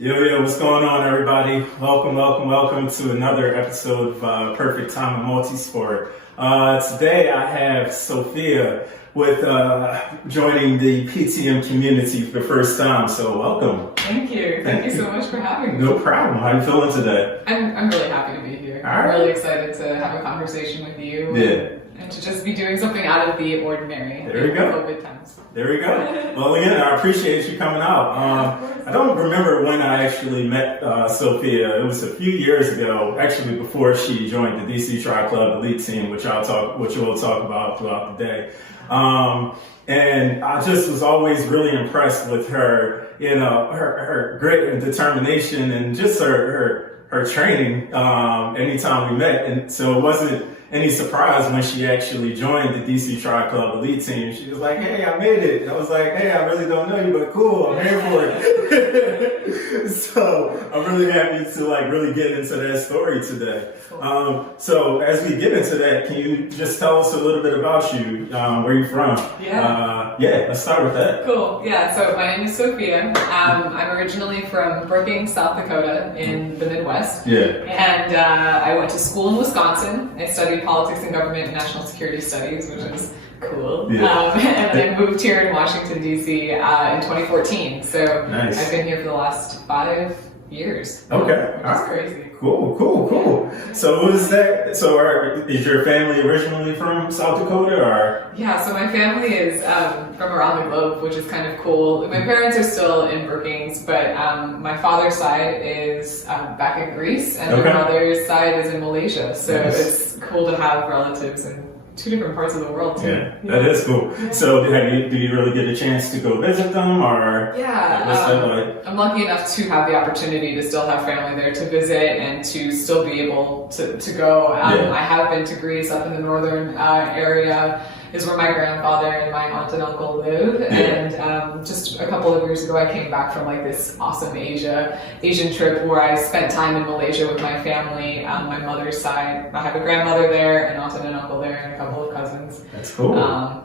Yo, what's going on, everybody? Welcome to another episode of Perfect Time in Multisport. Today I have Sophia with joining the PTM community for the first time, so welcome. Thank you. Thank you so much for having me. No problem. How are you feeling today? I'm really happy to be here. I'm really excited to have a conversation with you. And to just be doing something out of the ordinary. There we go. COVID times. There we go. Well, again, I appreciate you coming out. I don't remember when I actually met Sophia. It was a few years ago, actually before she joined the DC Tri Club Elite Team, which we'll talk about throughout the day. And I just was always really impressed with her, her grit and determination and just her training anytime we met. And so it wasn't any surprise when she actually joined the DC Tri Club Elite Team. She was like, hey, I made it. I was like, hey, I really don't know you, but cool, I'm here for it. So I'm really happy to really get into that story today. So as we get into that, can you just tell us a little bit about you, where you're from? Let's start with that. Cool. Yeah, so my name is Sophia. I'm originally from Brookings, South Dakota in the Midwest. And I went to school in Wisconsin. I studied politics and government and national security studies, which is cool. And then I moved here in Washington, D.C. In 2014. So nice. I've been here for the last 5 years. Okay. Which is crazy. Cool. So what is that? So is your family originally from South Dakota or? Yeah, so my family is from around the globe, which is kind of cool. My parents are still in Brookings, but my father's side is back in Greece, and my mother's side is in Malaysia. So it's cool to have relatives in 2 different parts of the world too. Yeah, that is cool. So do you really get a chance to go visit them or? I'm lucky enough to have the opportunity to still have family there to visit and to still be able to go. I have been to Greece, up in the northern area is where my grandfather and my aunt and uncle live. And just a couple of years ago I came back from this awesome Asian trip where I spent time in Malaysia with my family. My mother's side, I have a grandmother there, an aunt and an uncle there, and a couple of cousins. That's cool.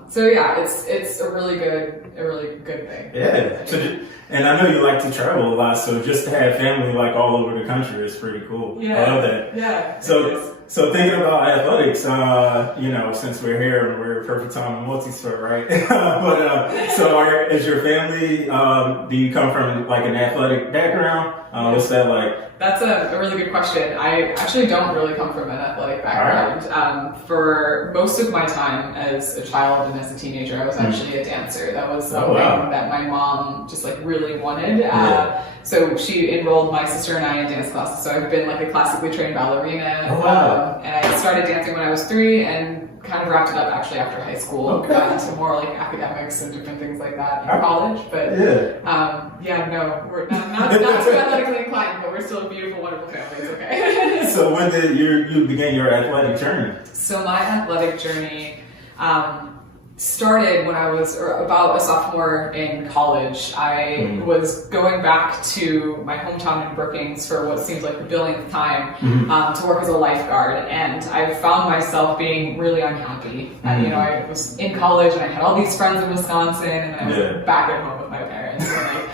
So yeah, it's a really good thing. Yeah. And I know you like to travel a lot, so just to have family all over the country is pretty cool. Yeah. I love that. Yeah. So thinking about athletics, since we're here and we're perfect time in Multisport, right? Is your family, do you come from an athletic background? What's that like? That's a really good question. I actually don't really come from an athletic background. Right. For most of my time as a child and as a teenager, I was actually a dancer. That was something that my mom just really wanted. So she enrolled my sister and I in dance classes. So I've been a classically trained ballerina. And I started dancing when I was 3 and kind of wrapped it up actually after high school. Got into more academics and different things like that in college. But we're not too athletically inclined, but we're still a beautiful, wonderful family. It's okay. So when did you begin your athletic journey? So my athletic journey started when I was about a sophomore in college. I was going back to my hometown in Brookings for what seems like the billionth time to work as a lifeguard, and I found myself being really unhappy. And, I was in college and I had all these friends in Wisconsin, and I was back at home with my parents.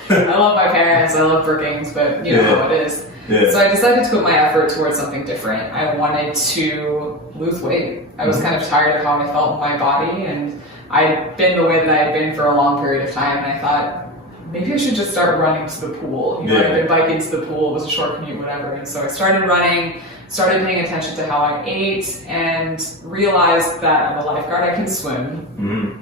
And, I love my parents, I love Brookings, but you know how it is. So I decided to put my effort towards something different. I wanted to lose weight. I was kind of tired of how I felt in my body, and I'd been the way that I had been for a long period of time, and I thought, maybe I should just start running to the pool. I'd been biking to the pool, it was a short commute, whatever. And so I started running, started paying attention to how I ate, and realized that I'm a lifeguard, I can swim.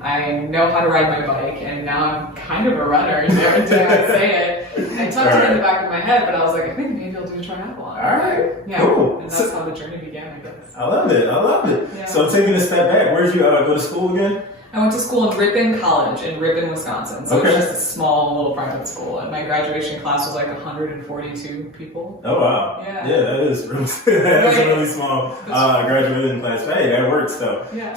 I know how to ride my bike, and now I'm kind of a runner, dare I say it. I tucked it in the back of my head, but I was like, I think maybe I'll do a triathlon. All right. Yeah. Cool. And that's how the journey began, I guess. I love it. Yeah. So taking a step back, where did you go to school again? I went to school in Ripon College in Ripon, Wisconsin. So it's just a small little private school. And my graduation class was 142 people. Oh wow! Yeah, that is a really small graduating class. Hey, that works though. Yeah.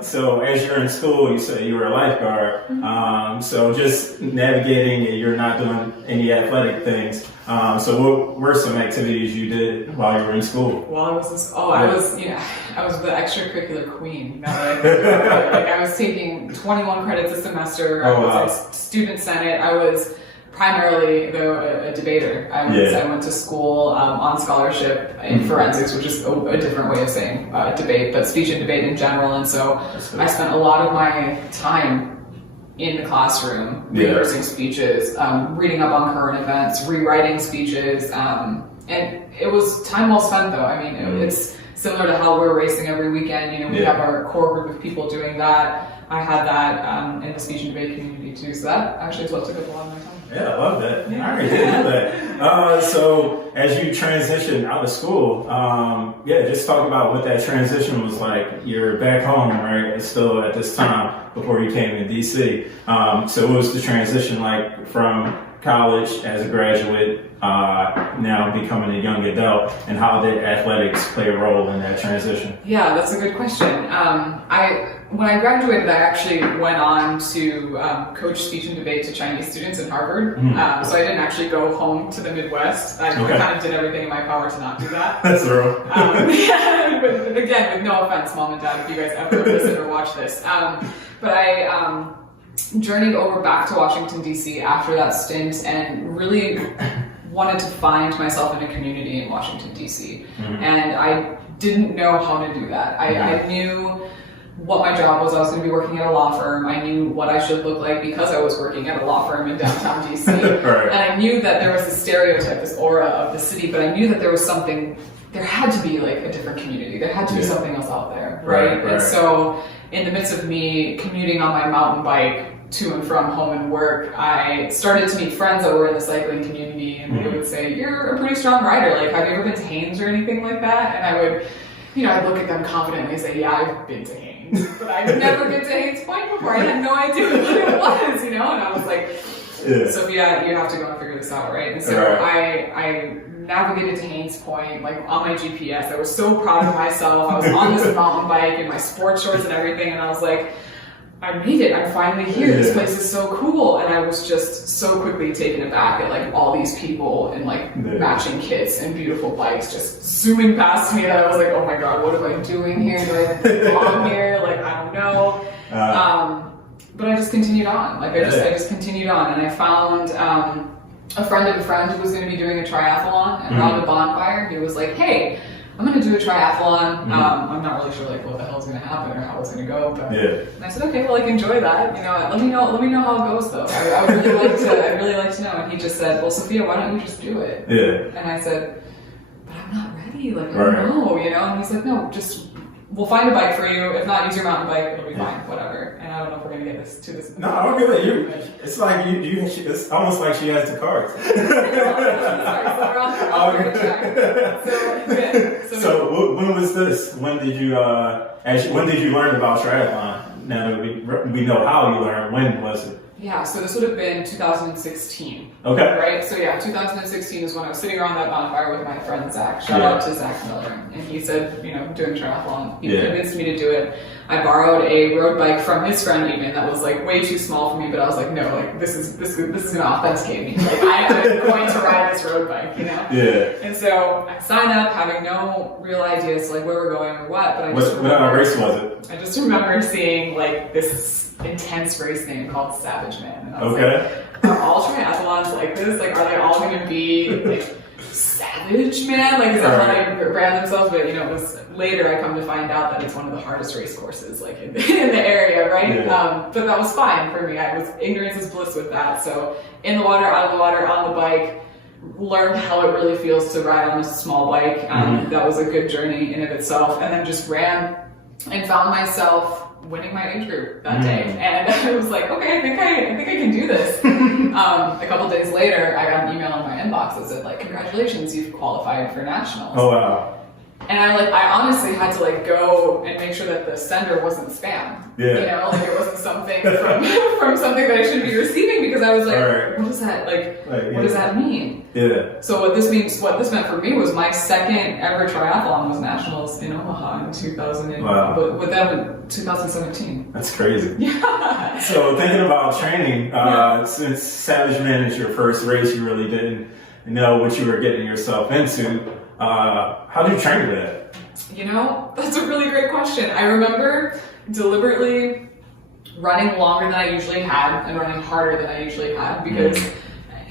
So as you're in school, you say you were a lifeguard. So just navigating, you're not doing any athletic things. So what were some activities you did while you were in school? Well, I was the extracurricular queen. Now that I think about it. I was taking 21 credits a semester. I was a student senate. I was primarily though a debater. I went to school on scholarship in forensics, which is a different way of saying debate, but speech and debate in general. And so I spent a lot of my time in the classroom rehearsing speeches, reading up on current events, rewriting speeches, and it was time well spent though. I mean, it's similar to how we're racing every weekend. You know, we have our core group of people doing that. I had that in the speech and debate community too, so that actually is what took up a lot of my time. Yeah, I love that. I already did that. So as you transitioned out of school, just talk about what that transition was like. You're back home, right? Still at this time before you came to DC. So what was the transition like from college as a graduate, now becoming a young adult, and how did athletics play a role in that transition? Yeah, that's a good question. When I graduated, I actually went on to coach speech and debate to Chinese students at Harvard. So I didn't actually go home to the Midwest. I kind of did everything in my power to not do that. That's real. But again, with no offense, Mom and Dad, if you guys ever listen or watch this. But I journeyed over back to Washington, D.C. after that stint and really wanted to find myself in a community in Washington, D.C. And I didn't know how to do that. I knew what my job was. I was going to be working at a law firm. I knew what I should look like because I was working at a law firm in downtown DC. Right. And I knew that there was this stereotype, this aura of the city, but I knew that there was something, there had to be like a different community. There had to be something else out there, right? And so in the midst of me commuting on my mountain bike to and from home and work, I started to meet friends that were in the cycling community, and they would say, "You're a pretty strong rider. Like, have you ever been to Hanes or anything like that?" And I would, I'd look at them confidently and say, "Yeah, I've been to Hanes, but I've never been to Hanes Point before. I had no idea what it was, And I was like, Sophia, you have to go and figure this out, right?" And so I navigated to Hanes Point, like on my GPS. I was so proud of myself. I was on this mountain bike in my sports shorts and everything, and I was like, I made it. I'm finally here. This place is so cool. And I was just so quickly taken aback at like all these people in like matching kits and beautiful bikes just zooming past me. And I was like, oh my God, what am I doing here? Do I belong here? Like, I don't know. But I just continued on. Like I just continued on, and I found a friend of a friend who was going to be doing a triathlon, and around the bonfire, he was like, "Hey, I'm going to do a triathlon. I'm not really sure like what the hell is going to happen or how it's going to go." But and I said, "Okay, well, like enjoy that. Let me know how it goes, though. I would really like to know." And he just said, "Well, Sophia, why don't you just do it?" And I said, "But I'm not ready. Like I don't know, And he's like, "No, just we'll find a bike for you. If not, use your mountain bike. It'll be fine. Whatever." And I don't know if we're gonna get to this. No, I don't get it. It's like you. It's almost like she has the cards. So when was this? When did you learn about triathlon? Now that we know how you learned, when was it? Yeah, so this would have been 2016. Okay. Right? So 2016 is when I was sitting around that bonfire with my friend Zach. Shout out to Zach Miller. And he said, doing triathlon. He convinced me to do it. I borrowed a road bike from his friend even that was like way too small for me, but I was like, no, like this is gonna authenticate me. Like I'm going to ride this road bike, And so I signed up having no real idea as to like where we're going or what, but what race was it? I just remember seeing like this intense race name called Savage Man. And I was like, are all triathlons like this? Like, are they all going to be like Savage Man? Like, is that how they brand themselves? But it was later I come to find out that it's one of the hardest race courses like in the area, right? But that was fine for me. Ignorance is bliss with that. So in the water, out of the water, on the bike, learned how it really feels to ride on a small bike. That was a good journey in of itself. And then just ran and found myself winning my age group that day, and I was like, okay, I think I can do this. A couple days later, I got an email in my inbox that said like, congratulations, you've qualified for nationals. Oh wow. And I honestly had to like go and make sure that the sender wasn't spam. Like it wasn't something from something that I shouldn't be receiving, because I was like, what is that what does that mean? So what this meant for me was my second ever triathlon was nationals in Omaha in 2000. But with them in 2017. That's crazy. Yeah. So thinking about training, since Savage Man is your first race, you really didn't know what you were getting yourself into. How do you train for that? That's a really great question. I remember deliberately running longer than I usually had and running harder than I usually had, because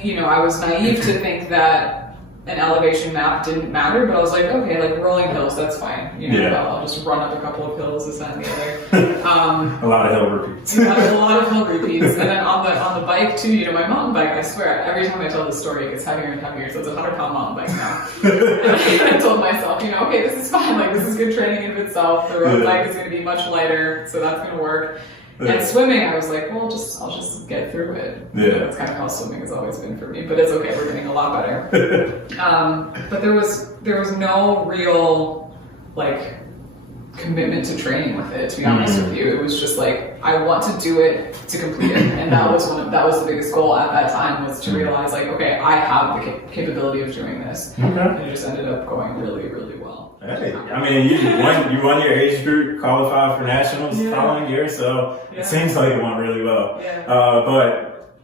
you know, I was naive to think that an elevation map didn't matter, but I was like, okay, like rolling hills, that's fine. You know, I'll just run up a couple of hills, this, that, and the other. A lot of hill repeats. a lot of hill repeats. And then on the bike too, you know, my mountain bike, I swear, every time I tell this story, it gets heavier and heavier. So it's a 100-pound mountain bike now. And I told myself, you know, okay, this is fine. Like, this is good training in itself. The road bike is going to be much lighter, so that's going to work. And swimming, I was like, well, I'll just get through it. Yeah. That's kind of how swimming has always been for me. But it's okay, we're getting a lot better. But there was no real, like, commitment to training with it, to be honest with you. It was just like, I want to do it to complete it. And that was the biggest goal at that time, was to realize, like, okay, I have the capability of doing this. And it just ended up going really, really well. Hey, I mean, you won your age group, qualified for nationals the following year, so it seems like it went really well. But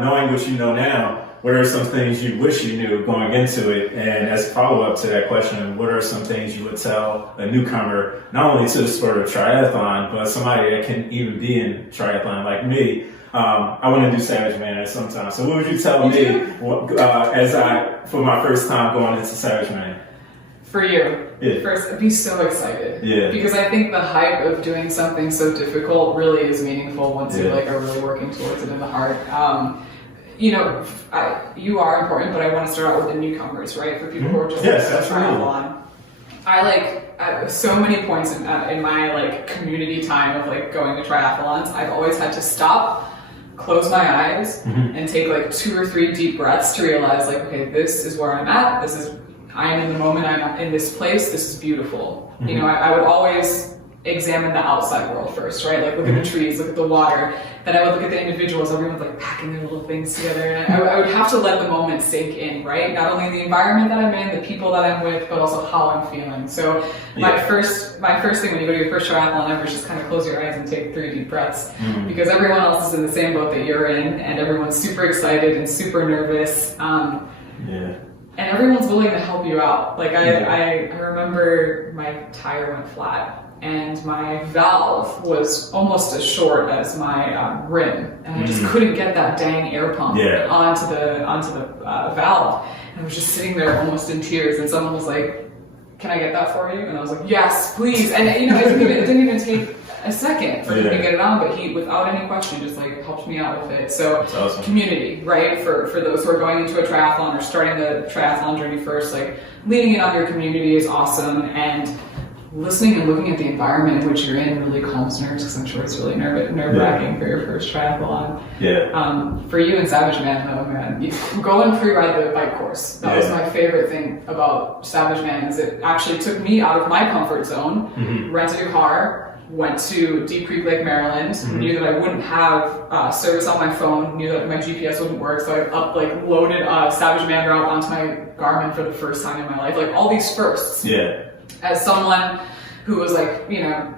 knowing what you know now, what are some things you wish you knew going into it? And as a follow-up to that question, what are some things you would tell a newcomer, not only to the sport of triathlon, but somebody that can even be in triathlon like me? I want to do Savage Man at some time. So what would you tell me for my first time going into Savage Man? For you, first, I'd be so excited. Because I think the hype of doing something so difficult really is meaningful once you like are really working towards it in the heart. You know, you are important, but I want to start out with the newcomers, right? For people who are just triathlon. I like at so many points in my like community time of like going to triathlons, I've always had to stop, close my eyes, and take like 2 or 3 deep breaths to realize, like, okay, this is where I'm at. I am in the moment, I'm in this place, this is beautiful. You know, I would always examine the outside world first, right? Like, look at the trees, look at the water. Then I would look at the individuals, everyone's like packing their little things together. And I would have to let the moment sink in, right? Not only the environment that I'm in, the people that I'm with, but also how I'm feeling. So my first thing when you go to your first triathlon ever is just kind of close your eyes and take 3 deep breaths. Because everyone else is in the same boat that you're in, and everyone's super excited and super nervous. And everyone's willing to help you out. Like I remember my tire went flat and my valve was almost as short as my rim, and I just couldn't get that dang air pump onto the valve. And I was just sitting there almost in tears, and someone was like, "Can I get that for you?" And I was like, "Yes, please." And you know, it didn't even take a second for him to get it on, but he, without any question, just like helped me out with it. So awesome. Community, right? For those who are going into a triathlon or starting the triathlon journey first, like leaning in on your community is awesome, and listening and looking at the environment in which you're in really calms nerves, because I'm sure it's really nerve-wracking for your first triathlon. For you and Savage Man, though, man, you go and pre-ride the bike course. That was my favorite thing about Savage Man, is it actually took me out of my comfort zone, rented a car, went to Deep Creek Lake, Maryland, knew that I wouldn't have service on my phone, knew that my GPS wouldn't work, so I loaded Savage Man route onto my Garmin for the first time in my life. Like, all these firsts. As someone who was like, you know,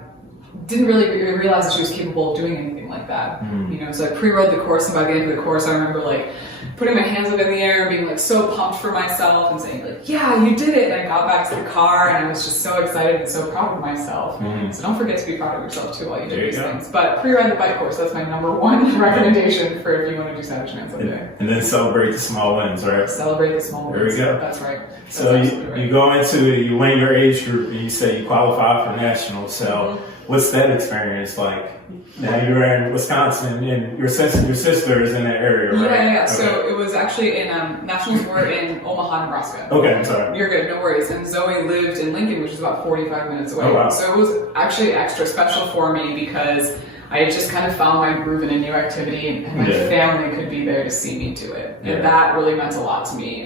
didn't really realize that she was capable of doing anything like that. You know, so I pre-rode the course, and by the end of the course, I remember like putting my hands up in the air, being like so pumped for myself, and saying like, "Yeah, you did it!" And I got back to the car, and I was just so excited and so proud of myself. So don't forget to be proud of yourself too while you do these things. But pre-ride the bike course, that's my #1 recommendation for if you want to do Savage Man someday. And then celebrate the small wins, right? Celebrate the small wins. There we go. That's right. So you go into it, you win your age group, and you say you qualify for nationals. So what's that experience like? Now you're in Wisconsin, and your sister is in that area, right? Yeah. Okay. So it was actually in nationals were in Omaha, Nebraska. Okay, I'm sorry. You're good, no worries. And Zoe lived in Lincoln, which is about 45 minutes away. Oh, wow. So it was actually extra special for me because I had just kind of found my groove in a new activity, and my family could be there to see me do it, and that really meant a lot to me.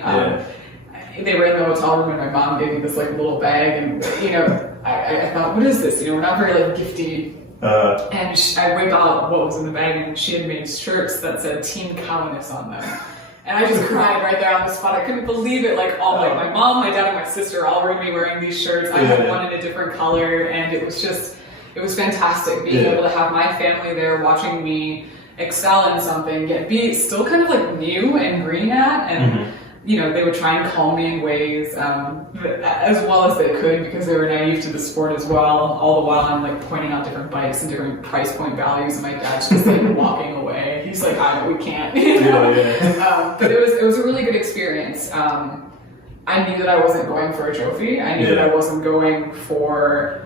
They were in the hotel room, and my mom gave me this like little bag, and you know, I thought, what is this? You know, we're not very like gifty. And I whipped out what was in the bag, and she had made shirts that said Team Kaounas on them. And I just cried right there on the spot. I couldn't believe it. Like my mom, my dad, and my sister all were going to be wearing these shirts. I had one in a different color, and it was fantastic being able to have my family there watching me excel in something, yet be still kind of like new and green at, and they would try and calm me in ways as well as they could, because they were naive to the sport as well. All the while I'm like pointing out different bikes and different price point values, and my dad's just like walking away. He's like, we can't. But it was a really good experience. I knew that I wasn't going for a trophy. I knew that I wasn't going for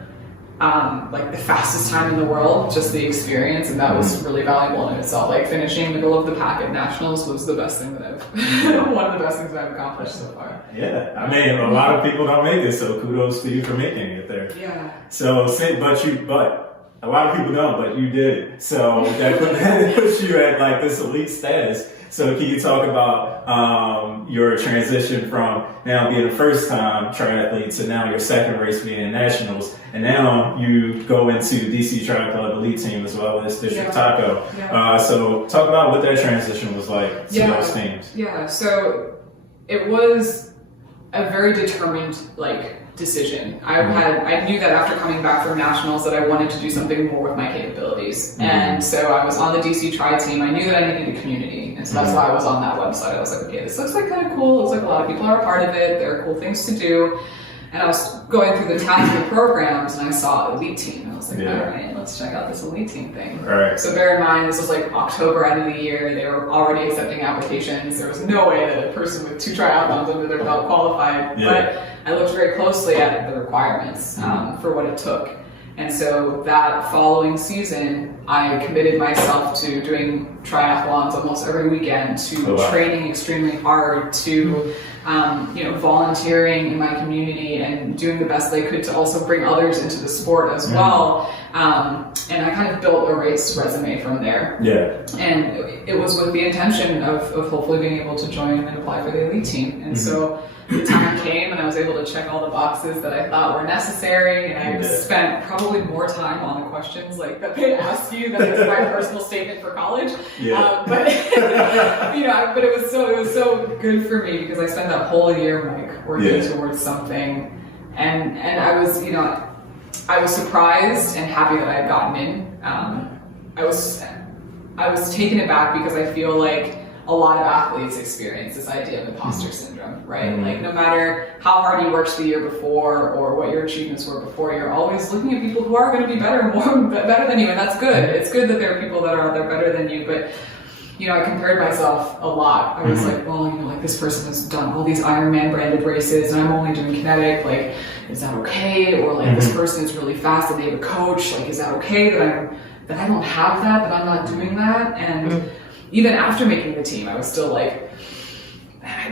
like the fastest time in the world, just the experience, and that was really valuable in itself. Like finishing middle of the pack at nationals was the best thing that I've one of the best things that I've accomplished so far. Yeah, I mean, a lot of people don't make it, so kudos to you for making it there. Yeah. So, but a lot of people don't, but you did it. So that puts you at like this elite status. So can you talk about your transition from now being a first-time triathlete to now your second race being in nationals, and now you go into DC Tri Club Elite Team as well as District Taco. So talk about what that transition was like to those teams. Yeah, so it was a very determined decision. I knew that after coming back from nationals that I wanted to do something more with my capabilities. And so I was on the DC Tri team. I knew that I needed a community. And so that's why I was on that website. I was like, okay, this looks like kind of cool. It looks like a lot of people are a part of it. There are cool things to do. And I was going through the tasks and programs, and I saw Elite Team. And I was like, all right, let's check out this Elite Team thing. Right. So bear in mind, this was like October out of the year. They were already accepting applications. There was no way that a person with 2 triathlons under their belt qualified. But I looked very closely at the requirements for what it took. And so that following season, I committed myself to doing triathlons almost every weekend, to training extremely hard, to volunteering in my community and doing the best they could to also bring others into the sport as well. And I kind of built a race resume from there. Yeah. And it was with the intention of hopefully being able to join and apply for the elite team. And so the time came and I was able to check all the boxes that I thought were necessary, and I spent probably more time on the questions that they ask you than is my personal statement for college. But it was so good for me because I spent that whole year working towards something, and I was surprised and happy that I had gotten in. I was taken aback because I feel like a lot of athletes experience this idea of imposter syndrome, right? Like no matter how hard you worked the year before or what your achievements were before, you're always looking at people who are going to be better than you, and that's good. It's good that there are people that are out there better than you, but I compared myself a lot. I was like, well, this person has done all these Ironman branded races and I'm only doing kinetic, is that okay? Or this person is really fast and they have a coach, is that okay that I don't have that I'm not doing that? And even after making the team, I was still I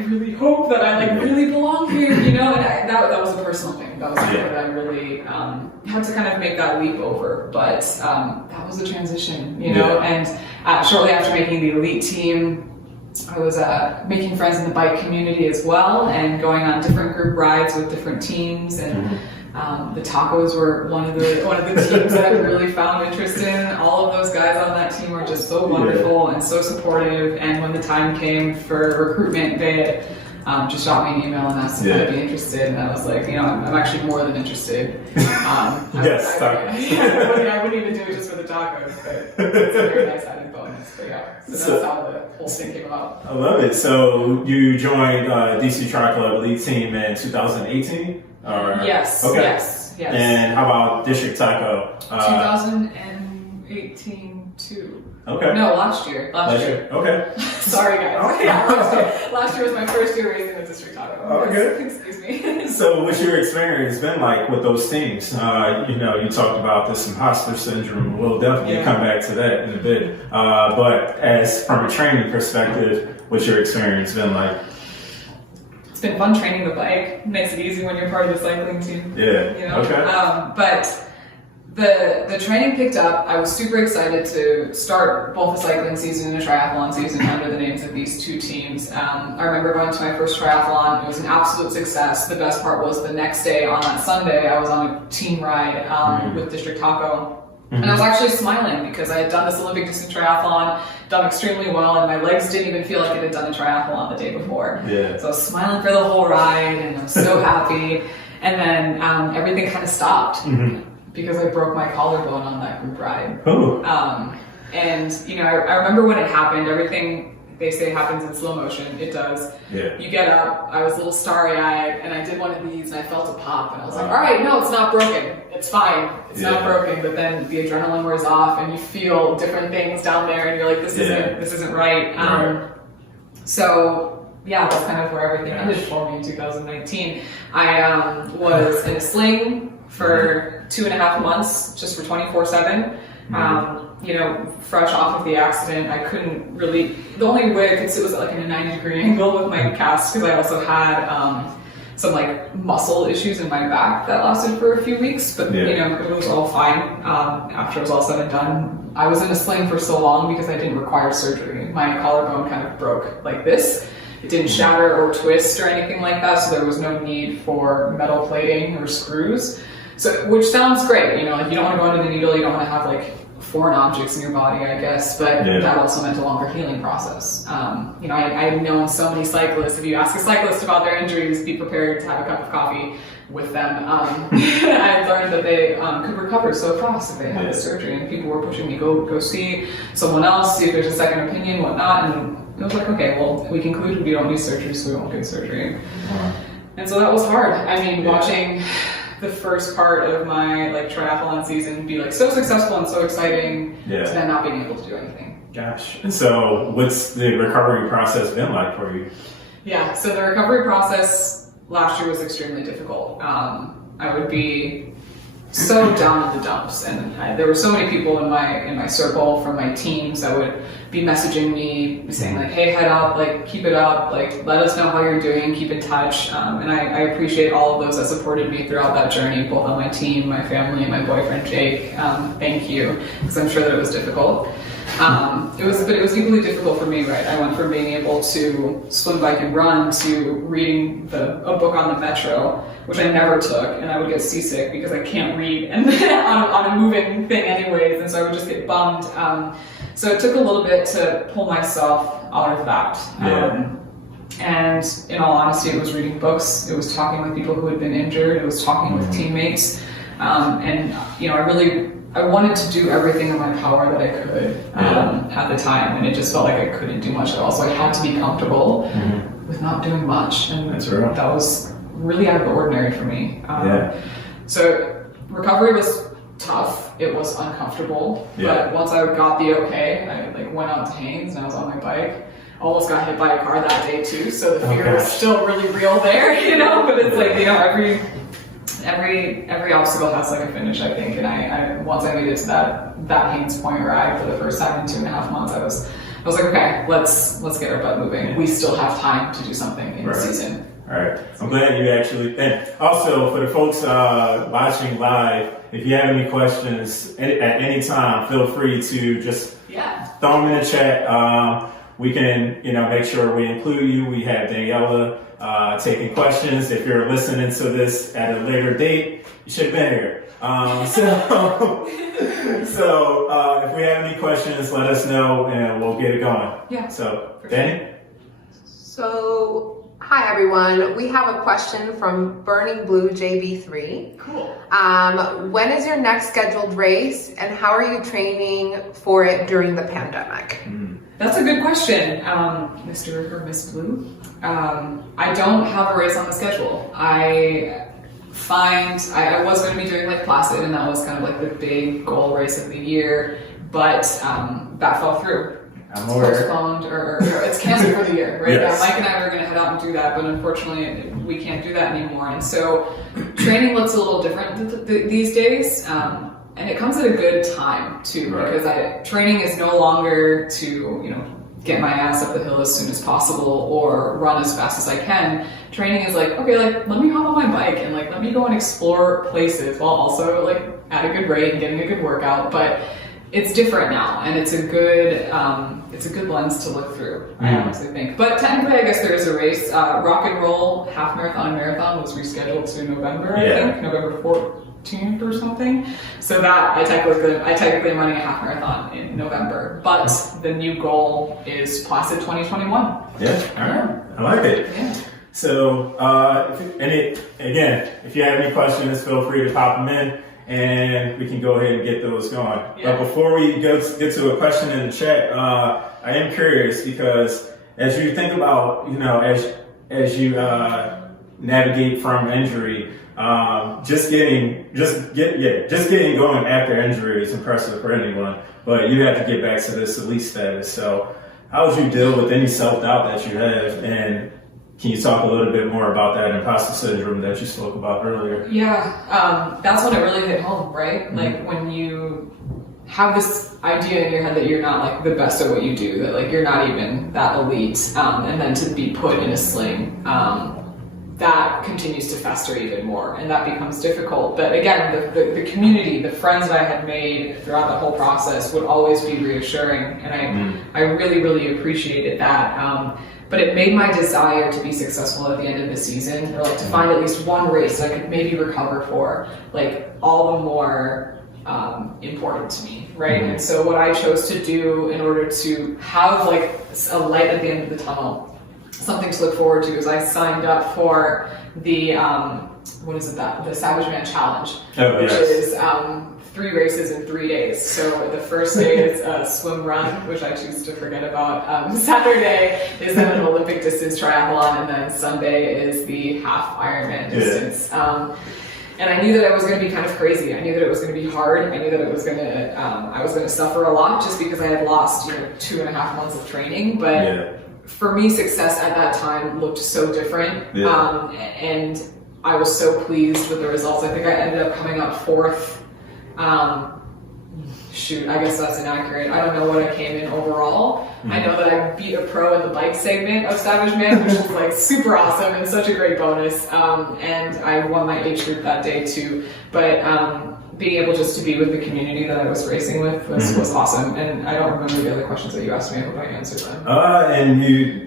really hope that I really belong here, and that was a personal thing. That was something that I really had to kind of make that leap over. But that was a transition, and shortly after making the elite team, I was making friends in the bike community as well, and going on different group rides with different teams, and the tacos were one of the teams that I really found interest in. All of those guys on that team were just so wonderful and so supportive. And when the time came for recruitment, they just shot me an email and asked if I'd be interested. And I was like, I'm actually more than interested. I wouldn't even do it just for the tacos, but it's a very nice added bonus. But so that's how the whole thing came about. I love it. So you joined DC Tri Club Elite Team in 2018? Yes. Okay. Yes. And how about District Taco? 2018 too. Okay. No, last year. Last year. Okay. Sorry, guys. Yeah, last year was my first year racing with District Taco. Okay. Excuse me. So, what's your experience been like with those teams? You talked about this imposter syndrome. We'll definitely come back to that in a bit. But as from a training perspective, what's your experience been like? It's been fun training the bike. It makes it easy when you're part of the cycling team. Yeah. Okay. But the training picked up. I was super excited to start both a cycling season and a triathlon season under the names of these two teams. I remember going to my first triathlon. It was an absolute success. The best part was the next day on that Sunday, I was on a team ride with District Taco. And I was actually smiling because I had done this Olympic distance triathlon, done extremely well, and my legs didn't even feel like it had done a triathlon the day before. Yeah. So I was smiling for the whole ride, and I was so happy. And then everything kind of stopped because I broke my collarbone on that group ride. Oh. And I remember when it happened, everything they say happens in slow motion. It does. Yeah. You get up. I was a little starry-eyed, and I did one of these, and I felt a pop, and I was like, all right, no, it's not broken. It's fine. It's not broken. But then the adrenaline wears off, and you feel different things down there, and you're like, this isn't right. So yeah, that's kind of where everything ended for me in 2019. I was in a sling for 2.5 months, just for 24/7. You know, fresh off of the accident, I couldn't really, the only way I could sit was like in a 90-degree angle with my cast, because I also had some like muscle issues in my back that lasted for a few weeks, but you know, it was all fine. After it was all said and done, I was in a sling for so long because I didn't require surgery. My collarbone kind of broke like this. It didn't shatter or twist or anything like that, so there was no need for metal plating or screws. So, which sounds great, you know, like you don't want to go under the needle, you don't want to have like foreign objects in your body, I guess, but that also meant a longer healing process. You know, I've known so many cyclists. If you ask a cyclist about their injuries, be prepared to have a cup of coffee with them. I've learned that they could recover so fast if they had the surgery, and people were pushing me, go see someone else, see if there's a second opinion, whatnot, and it was like, okay, well, we concluded we don't need surgery, so we won't get surgery. And so that was hard. I mean, watching the first part of my like triathlon season be like so successful and so exciting, to then not being able to do anything. Gosh. And so what's the recovery process been like for you? Yeah, so the recovery process last year was extremely difficult. I would be so down in the dumps, and there were so many people in my circle from my teams that would be messaging me saying like, hey, head up, like keep it up, like let us know how you're doing, keep in touch. And I appreciate all of those that supported me throughout that journey, both on my team, my family, and my boyfriend Jake. Thank you, because I'm sure that it was difficult. But it was equally difficult for me, right? I went from being able to swim, bike, and run to reading a book on the metro, which I never took, and I would get seasick because I can't read and on a moving thing anyways, and so I would just get bummed. So it took a little bit to pull myself out of that. And in all honesty, it was reading books, it was talking with people who had been injured, it was talking with teammates, and you know, I wanted to do everything in my power that I could at the time, and it just felt like I couldn't do much at all. So I had to be comfortable with not doing much, and that was really out of the ordinary for me. So recovery was tough. It was uncomfortable, but once I got the okay, I like went out to Haines and I was on my bike. Almost got hit by a car that day too, so the fear was still really real there, you know. But it's like, you know, every obstacle has like a finish, I think. And I once I made it to that Haines point ride for the first time in 2.5 months, I was like, okay, let's get our butt moving. We still have time to do something in the season. All right. I'm glad you actually. And also, for the folks watching live, if you have any questions at any time, feel free to just throw them in the chat. We can, you know, make sure we include you. We have Daniela taking questions. If you're listening to this at a later date, you should have been here. So if we have any questions, let us know and we'll get it going. Yeah. So, Danny? So, hi everyone. We have a question from Burning Blue JB3. Cool. When is your next scheduled race, and how are you training for it during the pandemic? That's a good question, Mr. or Miss Blue. I don't have a race on the schedule. I was going to be doing Lake Placid, and that was kind of like the big goal race of the year, but that fell through. It's postponed or it's canceled for the year, right? Yes. Mike and I were going to head out and do that, but unfortunately we can't do that anymore. And so training looks a little different these days, and it comes at a good time too, because training is no longer to, you know, get my ass up the hill as soon as possible or run as fast as I can. Training is like, okay, like let me hop on my bike and like let me go and explore places while also like at a good rate and getting a good workout. But it's different now, and it's a good lens to look through, I honestly think. But technically, I guess there is a race. Rock and Roll half marathon and marathon was rescheduled to November, I think, November 14th or something. So that I technically am running a half marathon in November, but the new goal is Placid 2021. Yeah, all right, I like it. Yeah. So, if you have any questions, feel free to pop them in. and we can go ahead and get those going. Yeah. But before we get to a question in the chat, I am curious because as you think about, as you navigate from injury, just getting going after injury is impressive for anyone, but you have to get back to this elite status. So how would you deal with any self-doubt that you have, and can you talk a little bit more about that imposter syndrome that you spoke about earlier? Yeah, that's when it really hit home, right? Mm-hmm. Like when you have this idea in your head that you're not like the best at what you do, that like you're not even that elite, and then to be put in a sling, that continues to fester even more, and that becomes difficult. But again, the community, the friends that I had made throughout the whole process would always be reassuring, and I really, really appreciated that. But it made my desire to be successful at the end of the season, or like to find at least one race I could maybe recover for, like all the more important to me, right? And so what I chose to do in order to have like a light at the end of the tunnel, something to look forward to, is I signed up for the the Savage Man Challenge, which is 3 races in 3 days. So the first day is a swim run, which I choose to forget about. Saturday is then an Olympic distance triathlon, and then Sunday is the half Ironman distance. And I knew that it was going to be kind of crazy. I knew that it was going to be hard. I knew that it was going to, I was going to suffer a lot just because I had lost, 2.5 months of training. But for me, success at that time looked so different. And I was so pleased with the results. I think I ended up coming up 4th. I guess that's inaccurate. I don't know what I came in overall. I know that I beat a pro in the bike segment of Savage Man, which was like super awesome and such a great bonus. And I won my age group that day too. But being able just to be with the community that I was racing with was awesome. And I don't remember the other questions that you asked me. I hope I answered them.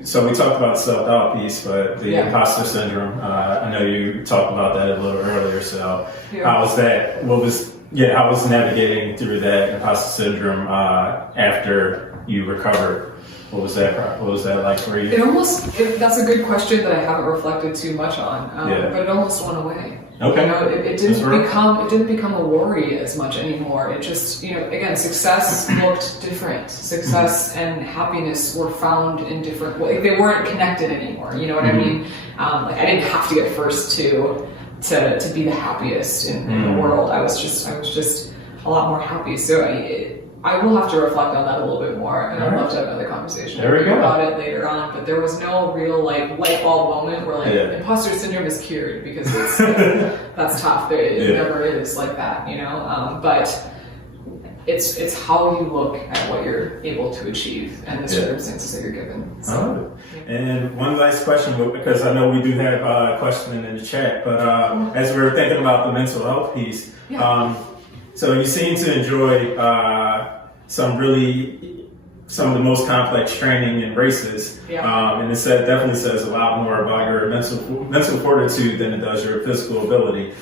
So we talked about the self-doubt piece, but the imposter syndrome, I know you talked about that a little earlier. So how was that? How was navigating through that imposter syndrome after you recovered? What was that like for you? That's a good question that I haven't reflected too much on, but it almost went away. Okay. It didn't become a worry as much anymore. It just, again, success looked different. Success and happiness were found in different ways. They weren't connected anymore. You know what I mean? Like I didn't have to get first to be the happiest in the world. I was just a lot more happy. So I will have to reflect on that a little bit more, and I'd love to have another conversation about it later on. But there was no real like light bulb moment where imposter syndrome is cured, because it's that's tough. It never is like that, But it's how you look at what you're able to achieve and the circumstances that you're given. So, And one last question, because I know we do have a question in the chat, but as we were thinking about the mental health piece, so you seem to enjoy some of the most complex training in races, and it definitely says a lot more about your mental fortitude than it does your physical ability.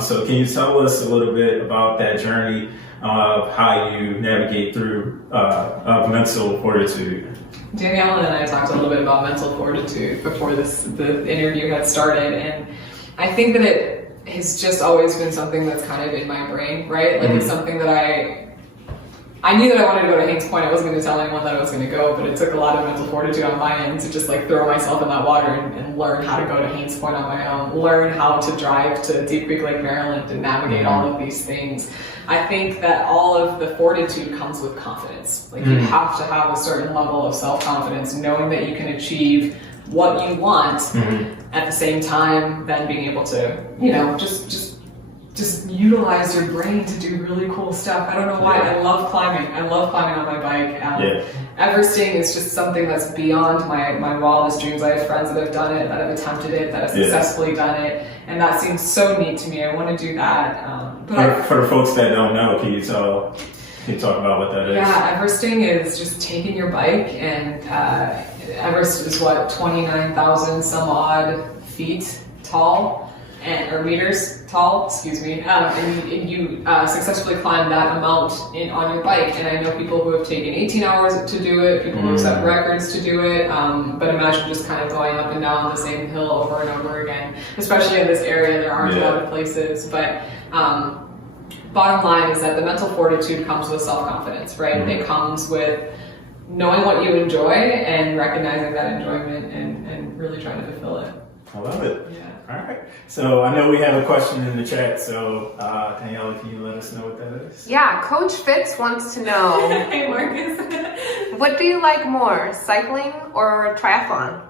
So can you tell us a little bit about that journey of how you navigate through of mental fortitude? Danielle and I talked a little bit about mental fortitude before the interview had started, and I think that it has just always been something that's kind of in my brain, right? Like it's something that I knew that I wanted to go to Haines Point. I wasn't going to tell anyone that I was going to go, but it took a lot of mental fortitude on my end to just like throw myself in that water and learn how to go to Haines Point on my own, learn how to drive to Deep Creek Lake, Maryland, and navigate all of these things. I think that all of the fortitude comes with confidence. Like you have to have a certain level of self-confidence, knowing that you can achieve what you want at the same time, then being able to, just utilize your brain to do really cool stuff. I don't know why. I love climbing. I love climbing on my bike. Everesting is just something that's beyond my wildest dreams. I have friends that have done it, that have attempted it, that have successfully done it, and that seems so neat to me. I want to do that. For the folks that don't know, can you talk about what that is? Yeah, Everesting is just taking your bike, and Everest is 29,000 some odd feet tall, or meters tall, excuse me, and you successfully climb that amount on your bike. And I know people who have taken 18 hours to do it, people who have set records to do it, but imagine just kind of going up and down the same hill over and over again, especially in this area. There aren't a lot of places, but bottom line is that the mental fortitude comes with self-confidence, right? Mm-hmm. It comes with knowing what you enjoy and recognizing that enjoyment and really trying to fulfill it. I love it. Yeah. All right. So I know we have a question in the chat. So Daniela, can you let us know what that is? Yeah, Coach Fitz wants to know, Hey, Marcus. what do you like more, cycling or triathlon?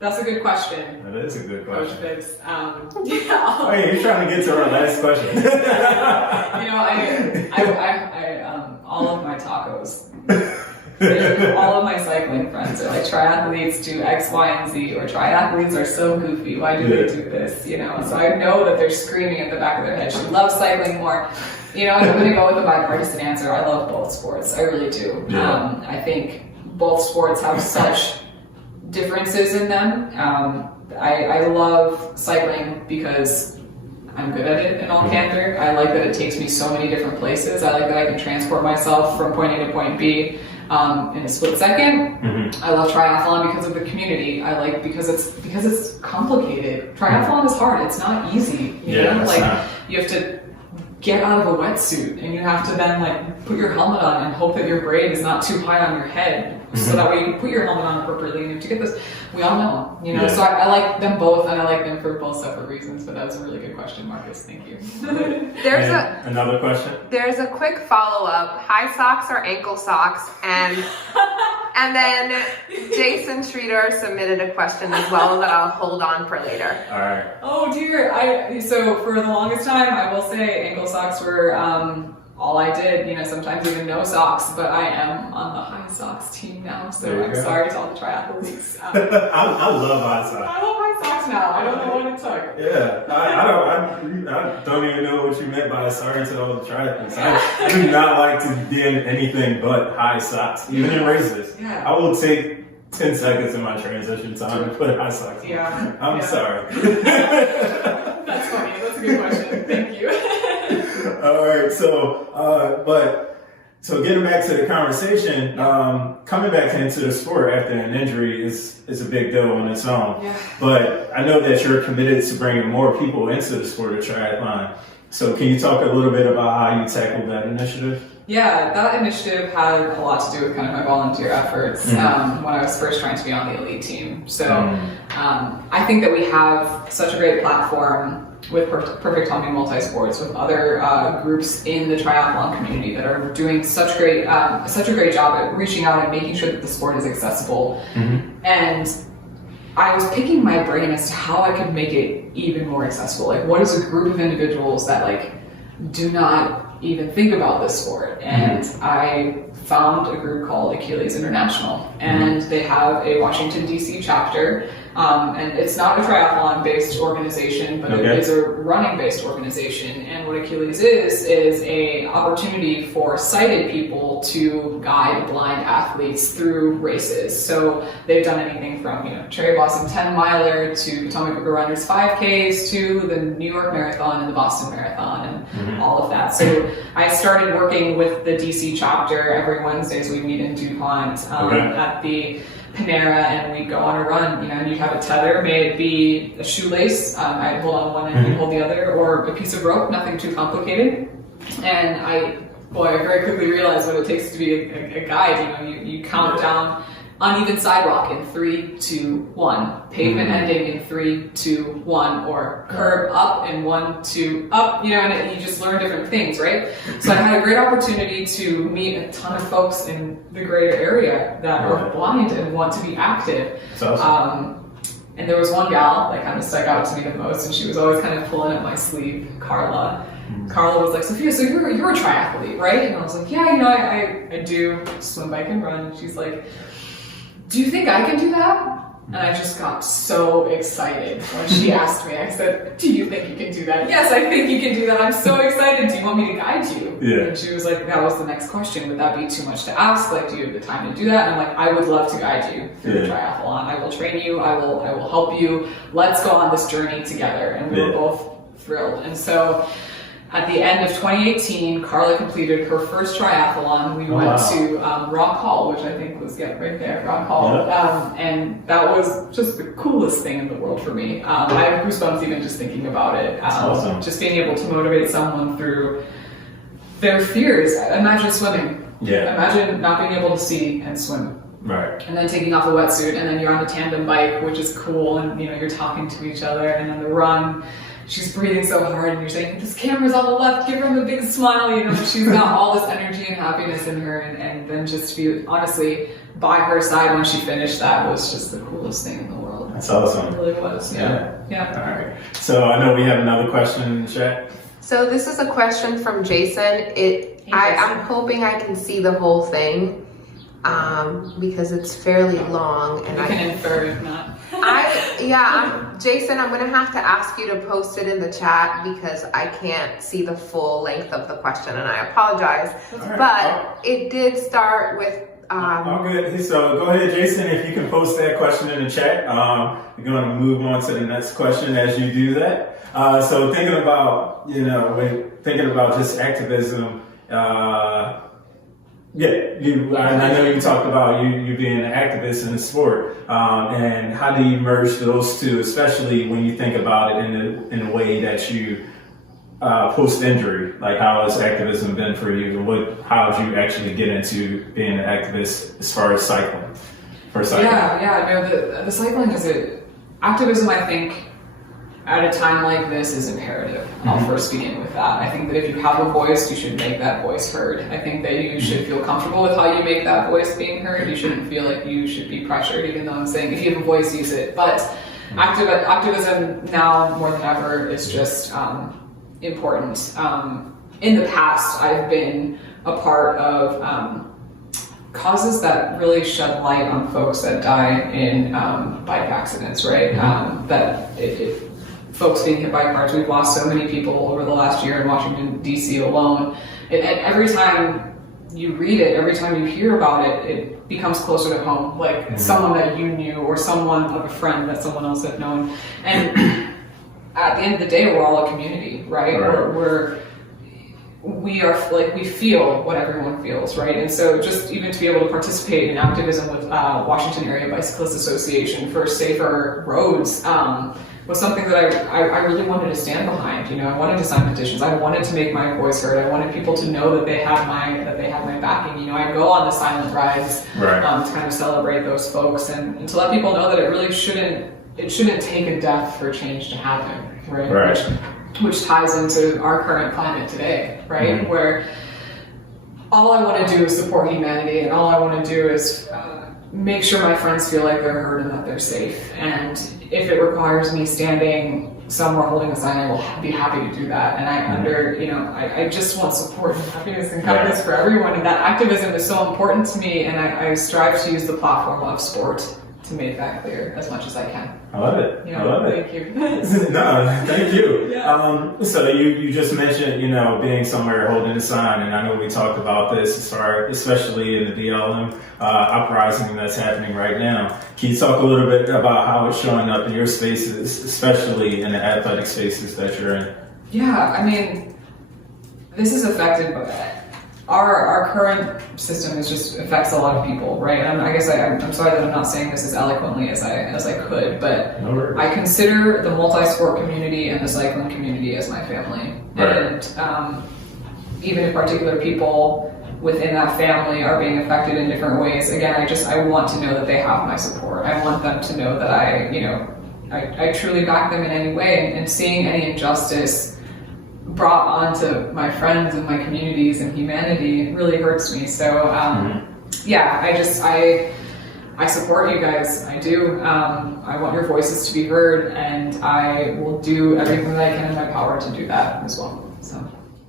That's a good question. That is a good Coach question. Fitz. Oh, yeah, you're trying to get to our last question. All of my tacos, all of my cycling friends are like, triathletes do X, Y, and Z, or triathletes are so goofy. Why do they do this? So I know that they're screaming at the back of their head, she loves cycling more. And I'm going to go with a bipartisan answer. I love both sports. I really do. Yeah. I think both sports have such differences in them. I love cycling because I'm good at it in all candor. I like that it takes me so many different places. I like that I can transport myself from point A to point B in a split second. Mm-hmm. I love triathlon because of the community. I like because it's complicated. Triathlon is hard. It's not easy. You have to get out of a wetsuit and you have to then put your helmet on and hope that your braid is not too high on your head. So that way you put your helmet on appropriately and you have to get this. We all know, Yeah. So I like them both and I like them for both separate reasons, but that was a really good question, Marcus. Thank you. Another question? There's a quick follow-up, high socks or ankle socks, and then Jason Streeter submitted a question as well that I'll hold on for later. All right. Oh dear, so for the longest time, I will say ankle socks were all I did, sometimes even no socks, but I am on the high socks team now, so I'm sorry to all the triathletes. I love high socks. I love high socks now. I don't know what it took. Yeah, I don't even know what you meant by sorry to all the triathletes. I do not like to be in anything but high socks, even in races. Yeah. I will take 10 seconds in my transition time to put high socks on. Yeah. I'm sorry. That's funny. That's a good question. Thank you. All right, so getting back to the conversation, coming back into the sport after an injury is a big deal on its own. Yeah. But I know that you're committed to bringing more people into the sport of triathlon. So can you talk a little bit about how you tackled that initiative? Yeah, that initiative had a lot to do with kind of my volunteer efforts when I was first trying to be on the elite team. So I think that we have such a great platform with Perfect Humming Multisports, with other groups in the triathlon community that are doing such a great job at reaching out and making sure that the sport is accessible. Mm-hmm. And I was picking my brain as to how I could make it even more accessible. What is a group of individuals that do not even think about this sport? And I found a group called Achilles International, and they have a Washington DC chapter, and it's not a triathlon-based organization, but it is a running-based organization. And what Achilles is a opportunity for sighted people to guide blind athletes through races. So they've done anything from Cherry Blossom 10 miler to Potomac River Runners 5Ks to the New York Marathon and the Boston Marathon and all of that. So I started working with the DC chapter. Every Wednesdays we meet in DuPont at the Panera, and we go on a run, and you'd have a tether, may it be a shoelace, I'd hold on one and you'd hold the other, or a piece of rope, nothing too complicated. And I very quickly realized what it takes to be a guide. You count down uneven sidewalk in 3, 2, 1, pavement ending in 3, 2, 1, or curb up in 1, 2, up, and you just learn different things, right? So I had a great opportunity to meet a ton of folks in the greater area that are blind and want to be active. That's awesome. And there was one gal that kind of stuck out to me the most, and she was always kind of pulling at my sleeve, Carla. Carla was like, Sophia, so you're a triathlete, right? And I was like, yeah, I do swim, bike, and run. And she's like, do you think I can do that? And I just got so excited when she asked me. I said, do you think you can do that? Yes, I think you can do that. I'm so excited. Do you want me to guide you? Yeah. And she was like, that was the next question. Would that be too much to ask? Do you have the time to do that? And I'm like, I would love to guide you through the triathlon. I will train you. I will help you. Let's go on this journey together. And we were both thrilled. And so at the end of 2018, Carla completed her first triathlon. We went to Rock Hall, which I think was right there, Rock Hall. And that was just the coolest thing in the world for me. I have goosebumps even just thinking about it. That's awesome. Just being able to motivate someone through their fears. Imagine swimming. Yeah. Imagine not being able to see and swim. Right. And then taking off a wetsuit, and then you're on a tandem bike, which is cool, and you're talking to each other, and then the run, she's breathing so hard, and you're saying, this camera's on the left, give her a big smile, she's got all this energy and happiness in her, and then just to be, honestly, by her side when she finished that was just the coolest thing in the world. That's awesome. It really was, yeah. All right. So I know we have another question in the chat. So this is a question from Jason. I'm hoping I can see the whole thing because it's fairly long. And I can infer if not. Jason, I'm gonna have to ask you to post it in the chat because I can't see the full length of the question, and I apologize. Right. But it did start with. All good. So go ahead, Jason, if you can post that question in the chat. We're going to move on to the next question as you do that. So thinking about, thinking about just activism, I know you talked about you being an activist in the sport, and how do you merge those two, especially when you think about it in a way that you post-injury, like how has activism been for you, and how did you actually get into being an activist as far as cycling? No, the cycling is activism, I think, at a time like this is imperative. I'll first begin with that. I think that if you have a voice, you should make that voice heard. I think that you should feel comfortable with how you make that voice being heard. You shouldn't feel like you should be pressured, even though I'm saying if you have a voice, use it. But activism now more than ever is just important. In the past, I've been a part of causes that really shed light on folks that die in bike accidents, right? Folks being hit by cars. We've lost so many people over the last year in Washington, D.C. alone. And every time you read it, every time you hear about it, it becomes closer to home. Like someone that you knew or someone of a friend that someone else had known. And at the end of the day, we're all a community, right? We feel what everyone feels, right? And so just even to be able to participate in activism with Washington Area Bicyclist Association for safer roads was something that I really wanted to stand behind. I wanted to sign petitions. I wanted to make my voice heard. I wanted people to know that they had my backing. I go on the silent rides to kind of celebrate those folks and to let people know that it really shouldn't take a death for change to happen, right? Which ties into our current climate today, right? Where all I want to do is support humanity, and all I want to do is make sure my friends feel like they're heard and that they're safe. And if it requires me standing somewhere holding a sign, I will be happy to do that. And I just want support and happiness and kindness for everyone. And that activism is so important to me, and I strive to use the platform of sport to make that clear as much as I can. I love it. I love it. Thank you. No, thank you. Yeah. So you just mentioned, being somewhere holding a sign, and I know we talked about this especially in the BLM uprising that's happening right now. Can you talk a little bit about how it's showing up in your spaces, especially in the athletic spaces that you're in? Yeah, this is affected by our current system affects a lot of people, right? I guess I'm sorry that I'm not saying this as eloquently as I could, but I consider the multi-sport community and the cycling community as my family. And even if particular people within that family are being affected in different ways, again, I want to know that they have my support. I want them to know that I truly back them in any way, and seeing any injustice brought onto my friends and my communities and humanity really hurts me. So I support you guys. I do. I want your voices to be heard, and I will do everything that I can in my power to do that as well. So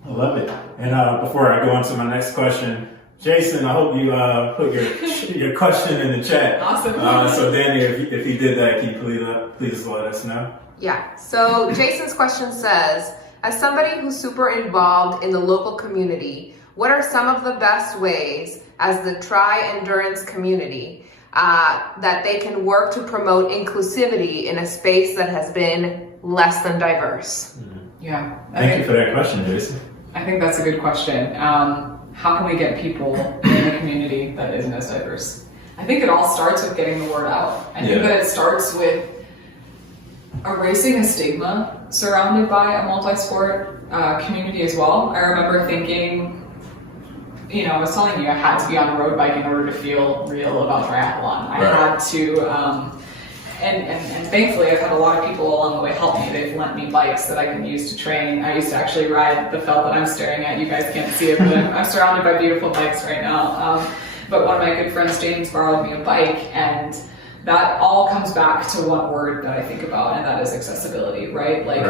I love it. And before I go on to my next question, Jason, I hope you put your question in the chat. Awesome. So Danny, if you did that, can you please let us know? Yeah. So Jason's question says, as somebody who's super involved in the local community, what are some of the best ways as the tri-endurance community that they can work to promote inclusivity in a space that has been less than diverse? Yeah. Thank you for that question, Jason. I think that's a good question. How can we get people in a community that isn't as diverse? I think it all starts with getting the word out. I think that it starts with erasing a stigma surrounded by a multi-sport community as well. I remember thinking, you know, I was telling you I had to be on a road bike in order to feel real about triathlon. I had to, and thankfully I've had a lot of people along the way help me. They've lent me bikes that I can use to train. I used to actually ride the felt that I'm staring at. You guys can't see it, but I'm surrounded by beautiful bikes right now. But one of my good friends, James, borrowed me a bike, and that all comes back to one word that I think about, and that is accessibility, right? Like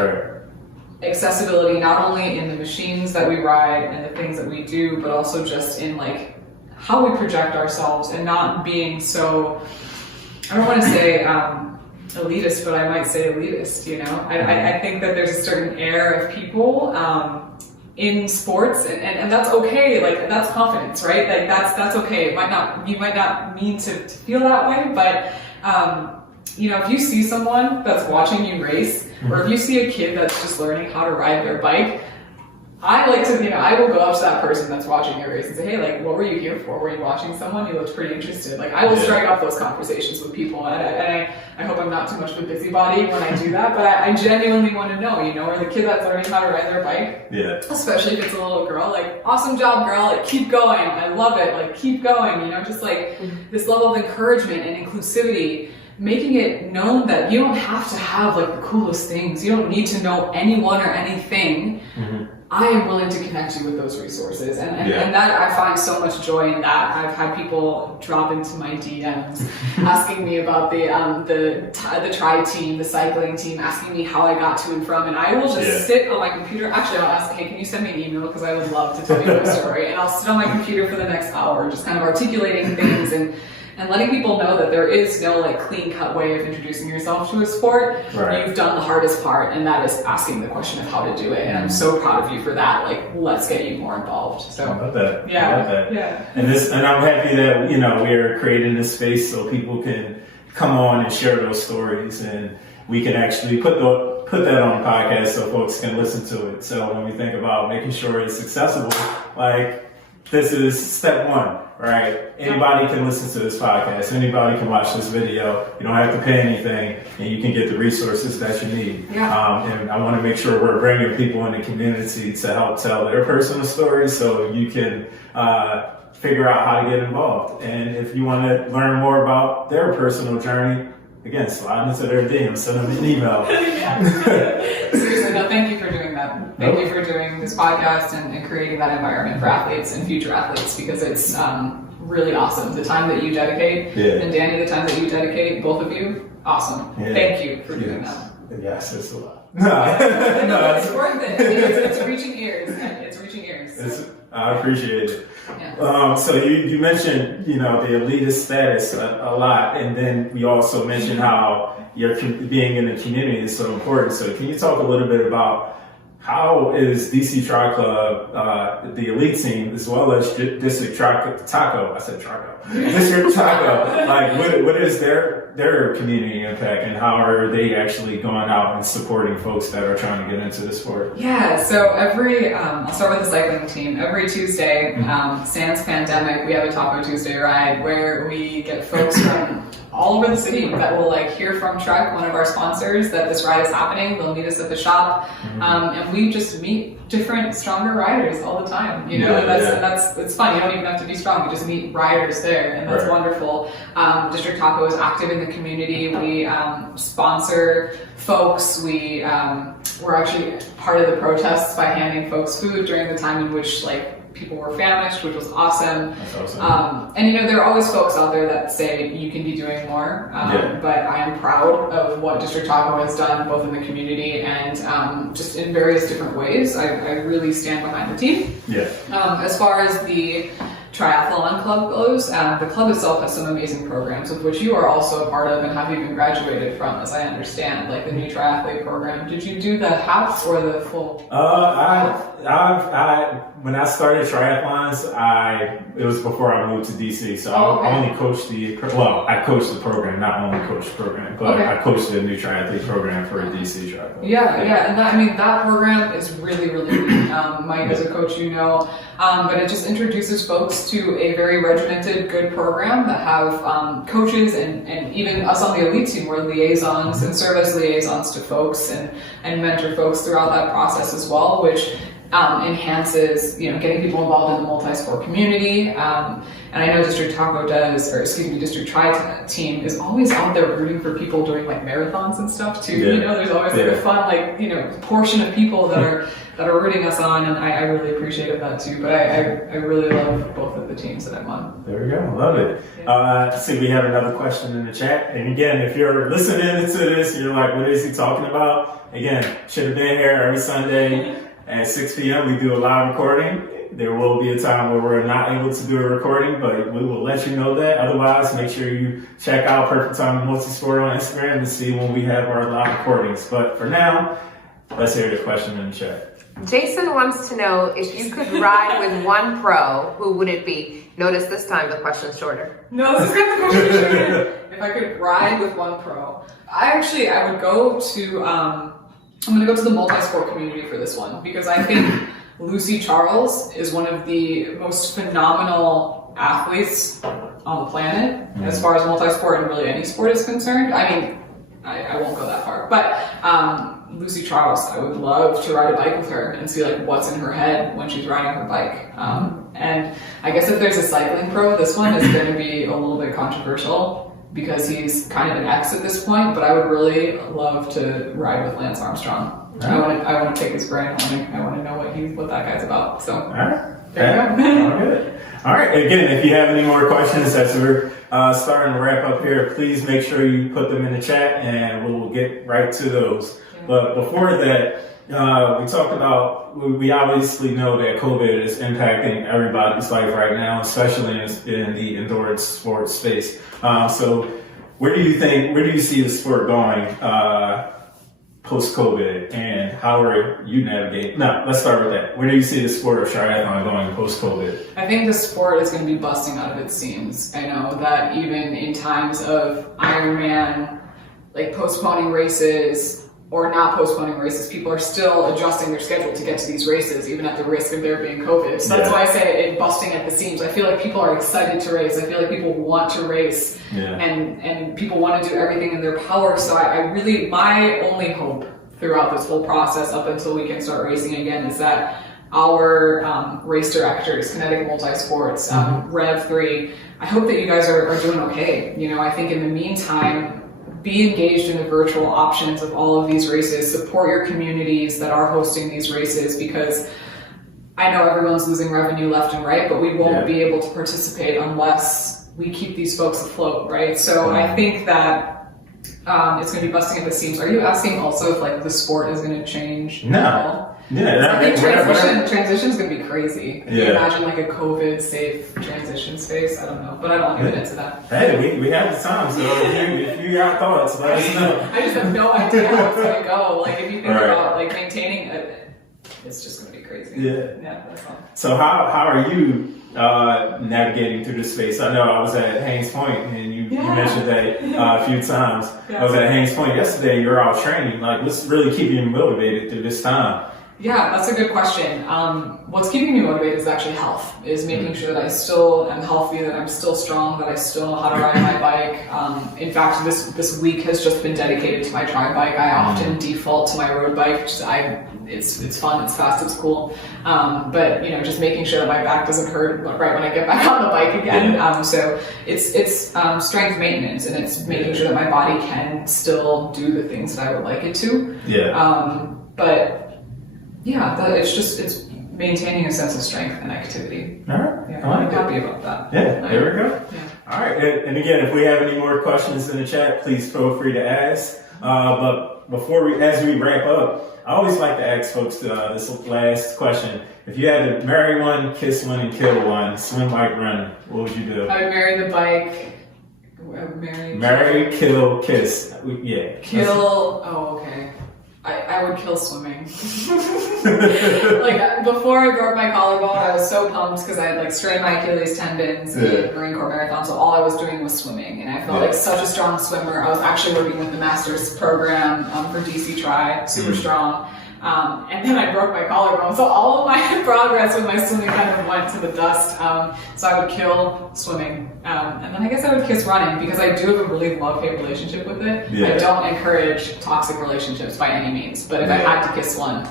accessibility not only in the machines that we ride and the things that we do, but also just in like how we project ourselves and not being so, I don't want to say elitist, but I might say elitist, you know? I think that there's a certain air of people in sports, and that's okay. Like, that's confidence, right? Like, that's okay. You might not mean to feel that way, but you know, if you see someone that's watching you race, or if you see a kid that's just learning how to ride their bike, I like to, you know, I will go up to that person that's watching your race and say, hey, like, what were you here for? Were you watching someone? You looked pretty interested. Like, I will strike up those conversations with people, and I hope I'm not too much of a busybody when I do that, but I genuinely want to know, you know, or the kid that's learning how to ride their bike, especially if it's a little girl, like, awesome job, girl, like, keep going, I love it, like, keep going, you know, just like this level of encouragement and inclusivity, making it known that you don't have to have like the coolest things, you don't need to know anyone or anything. I am willing to connect you with those resources, and that I find so much joy in that. I've had people drop into my DMs asking me about the tri team, the cycling team, asking me how I got to and from, and I will just sit on my computer. Actually, I'll ask, hey, can you send me an email, because I would love to tell you my story, and I'll sit on my computer for the next hour, just kind of articulating things and letting people know that there is no like clean cut way of introducing yourself to a sport. You've done the hardest part, and that is asking the question of how to do it. And I'm so proud of you for that. Like, let's get you more involved. So I love that. Yeah. I love that. Yeah. And I'm happy that, you know, we're creating this space so people can come on and share those stories, and we can actually put that on a podcast so folks can listen to it. So when we think about making sure it's accessible, like, this is step one, right? Anybody can listen to this podcast. Anybody can watch this video. You don't have to pay anything, and you can get the resources that you need. And I want to make sure we're bringing people in the community to help tell their personal stories, so you can figure out how to get involved. And if you want to learn more about their personal journey, again, slide into their DM, send them an email. Seriously, no, thank you for doing that. Thank you for doing this podcast and creating that environment for athletes and future athletes, because it's really awesome. The time that you dedicate, and Danny, the time that you dedicate, both of you, awesome. Thank you for doing that. Yes, it's a lot. No, it's worth it. It's reaching ears. It's reaching ears. I appreciate it. So you mentioned, you know, the elitist status a lot, and then we also mentioned how being in the community is so important. So can you talk a little bit about how is DC Tri Club, the elite team, as well as District Taco, District Taco, like what is their community impact, and how are they actually going out and supporting folks that are trying to get into the sport? Yeah, so I'll start with the cycling team. Every Tuesday, sans pandemic, we have a Taco Tuesday ride where we get folks from all over the city that will like hear from Trek, one of our sponsors, that this ride is happening. They'll meet us at the shop, and we just meet different, stronger riders all the time. You know, it's fun. You don't even have to be strong. You just meet riders there, and that's wonderful. District Taco is active in the community. We sponsor folks. We're actually part of the protests by handing folks food during the time in which like people were famished, which was awesome. That's awesome. And you know, there are always folks out there that say you can be doing more, but I am proud of what District Taco has done, both in the community and just in various different ways. I really stand behind the team. As far as the triathlon club goes, the club itself has some amazing programs, of which you are also a part of and have even graduated from, as I understand, like the new triathlete program. Did you do the half or the full? When I started triathlons, it was before I moved to DC, so I only coached I coached the program, not only coached the program, but I coached the new triathlete program for DC triathlon. And that program is really, really neat. Mike, as a coach, you know, but it just introduces folks to a very regimented, good program that have coaches and even us on the elite team, we're liaisons and serve as liaisons to folks and mentor folks throughout that process as well, which enhances, getting people involved in the multi-sport community. And I know District District Tri team is always out there rooting for people doing like marathons and stuff too. Yeah. There's always like a fun, portion of people that are rooting us on, and I really appreciated that too. But I really love both of the teams that I'm on. There we go. Love it. Yeah. See, we have another question in the chat. And again, if you're listening to this, you're like, what is he talking about? Again, should have been here every Sunday at 6 p.m. We do a live recording. There will be a time where we're not able to do a recording, but we will let you know that. Otherwise, make sure you check out Perfect Time Multisport on Instagram to see when we have our live recordings. But for now, let's hear the question in the chat. Jason wants to know if you could ride with one pro, who would it be? Notice this time the question's shorter. No, this is kind of the question shorter. If I could ride with one pro, I would go to, I'm going to go to the multi-sport community for this one, because I think Lucy Charles is one of the most phenomenal athletes on the planet as far as multi-sport and really any sport is concerned. I mean, I won't go that far, but Lucy Charles, I would love to ride a bike with her and see like what's in her head when she's riding her bike. And I guess if there's a cycling pro, this one is going to be a little bit controversial because he's kind of an ex at this point, but I would really love to ride with Lance Armstrong. I want to pick his brain. I want to know what that guy's about. So, all right. There you go. All good. All right. Again, if you have any more questions as we're starting to wrap up here, please make sure you put them in the chat and we'll get right to those. Yeah. But before that, we talked about, we obviously know that COVID is impacting everybody's life right now, especially in the endurance sports space. So where do you see the sport going post-COVID, and how are you navigating? No, let's start with that. Where do you see the sport of triathlon going post-COVID? I think the sport is going to be busting out of its seams. I know that even in times of Ironman, like postponing races or not postponing races, people are still adjusting their schedule to get to these races, even at the risk of there being COVID. So that's why I say it busting at the seams. I feel like people are excited to race. I feel like people want to race, and people want to do everything in their power. So my only hope throughout this whole process up until we can start racing again is that our race directors, Kinetic Multisports, Rev3, I hope that you guys are doing okay. I think in the meantime, be engaged in the virtual options of all of these races, support your communities that are hosting these races, because I know everyone's losing revenue left and right, but we won't be able to participate unless we keep these folks afloat, right? So I think that it's going to be busting at the seams. Are you asking also if like the sport is going to change? No. Yeah, I think transition's going to be crazy. If you imagine like a COVID-safe transition space, I don't know, but I don't want to get into that. Hey, we have the time, so if you got thoughts, let us know. I just have no idea how it's going to go. Like if you think about like maintaining it, it's just going to be crazy. Yeah, that's all. So how are you navigating through this space? I know I was at Haynes Point, and you mentioned that a few times. I was at Haynes Point yesterday. You're out training. Like, what's really keeping you motivated through this time? Yeah, that's a good question. What's keeping me motivated is actually health, is making sure that I still am healthy, that I'm still strong, that I still know how to ride my bike. In fact, this week has just been dedicated to my tri bike. I often default to my road bike. It's fun, it's fast, it's cool. But just making sure that my back doesn't hurt right when I get back on the bike again. So it's strength maintenance, and it's making sure that my body can still do the things that I would like it to. It's maintaining a sense of strength and activity. All right. I'm happy about that. Yeah, there we go. Yeah. All right. And again, if we have any more questions in the chat, please feel free to ask. But as we wrap up, I always like to ask folks this last question. If you had to marry one, kiss one, and kill one, swim, bike, run, what would you do? I would marry the bike. Marry, kill, kiss. Yeah. Kill. Oh, okay. I would kill swimming. Like before I broke my collarbone, I was so pumped because I had like strained my Achilles tendons in the Marine Corps Marathon, so all I was doing was swimming, and I felt like such a strong swimmer. I was actually working with the master's program for DC Tri, super strong. And then I broke my collarbone. So all of my progress with my swimming kind of went to the dust. So I would kill swimming. And then I guess I would kiss running because I do have a really love-hate relationship with it. Yeah. I don't encourage toxic relationships by any means. But if I had to kiss one,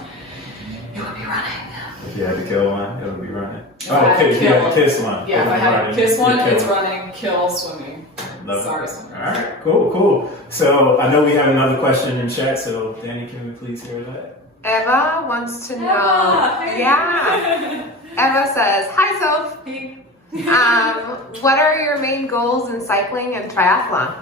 it would be running. If you had to kill one, it would be running. If I had to if you had to kiss one. Yeah, if I had to kiss one, it's kill. running, kill, swimming. Love Sorry, it. swimming. All right, cool. So I know we have another question in chat, so Danny, can we please hear that? Eva wants to know. Hey. Yeah. Eva says, "Hi, Sophie. What are your main goals in cycling and triathlon?"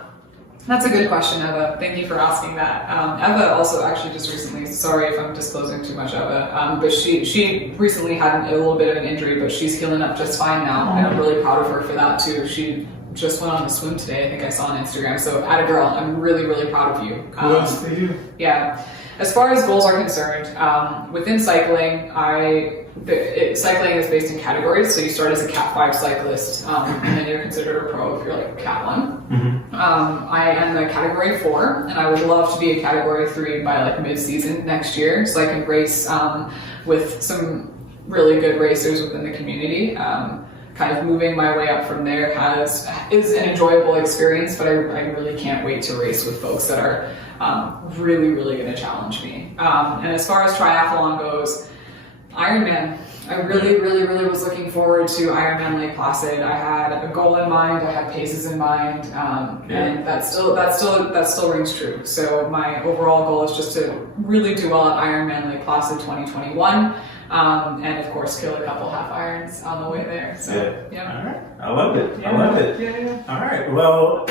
That's a good question, Eva. Thank you for asking that. Eva also actually just recently, sorry if I'm disclosing too much, Eva, but she recently had a little bit of an injury, but she's healing up just fine now, and I'm really proud of her for that too. She just went on a swim today, I think I saw on Instagram, so atta girl, I'm really, really proud of you. Kudos to you. Yeah. As far as goals are concerned, within cycling, cycling is based in categories. So you start as a Cat 5 cyclist, and then you're considered a pro if you're like Cat 1. Mm-hmm. I am a Category 4, and I would love to be a Category 3 by like mid-season next year, so I can race with some really good racers within the community. Kind of moving my way up from there is an enjoyable experience, but I really can't wait to race with folks that are really, really going to challenge me. And as far as triathlon goes, Ironman. I really, really, really was looking forward to Ironman Lake Placid. I had a goal in mind, I had paces in mind, and that still rings true. So my overall goal is just to really do well at Ironman Lake Placid 2021. And of course, kill a couple half irons on the way there. So, yeah. All right. I love it. Yeah. I love it. Yeah. All right. Well,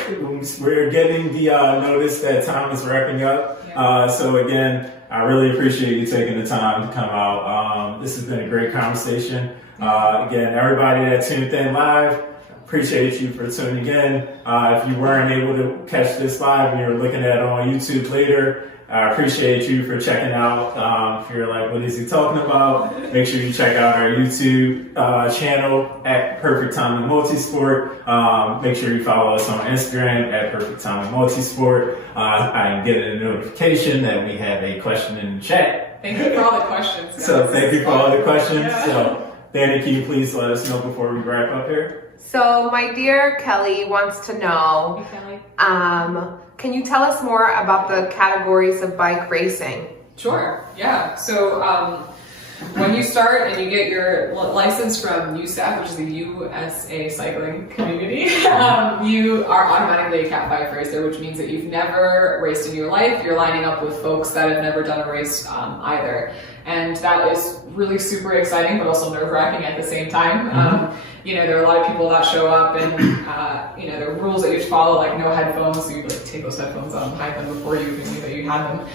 we're getting the notice that time is wrapping up. Yeah. So again, I really appreciate you taking the time to come out. This has been a great conversation. Again, everybody that tuned in live, appreciate you for tuning in. If you weren't able to catch this live and you're looking at it on YouTube later, I appreciate you for checking out. If you're like, what is he talking about? Make sure you check out our YouTube channel at Perfect Timing Multisport. Make sure you follow us on Instagram at Perfect Timing Multisport. I am getting a notification that we have a question in the chat. Thank you for all the questions, guys. So thank you for all the questions. Yeah. So Danny, can you please let us know before we wrap up here? So my dear Kelly wants to know, Hey, Kelly. can you tell us more about the categories of bike racing? Sure, yeah. So when you start and you get your license from USAC, which is the USA Cycling Community, you are automatically a Cat 5 racer, which means that you've never raced in your life. You're lining up with folks that have never done a race either. And that is really super exciting, but also nerve-wracking at the same time. Mm-hmm. There are a lot of people that show up and, there are rules that you have to follow, like no headphones, so you like take those headphones out and hide them before you even knew that you had them.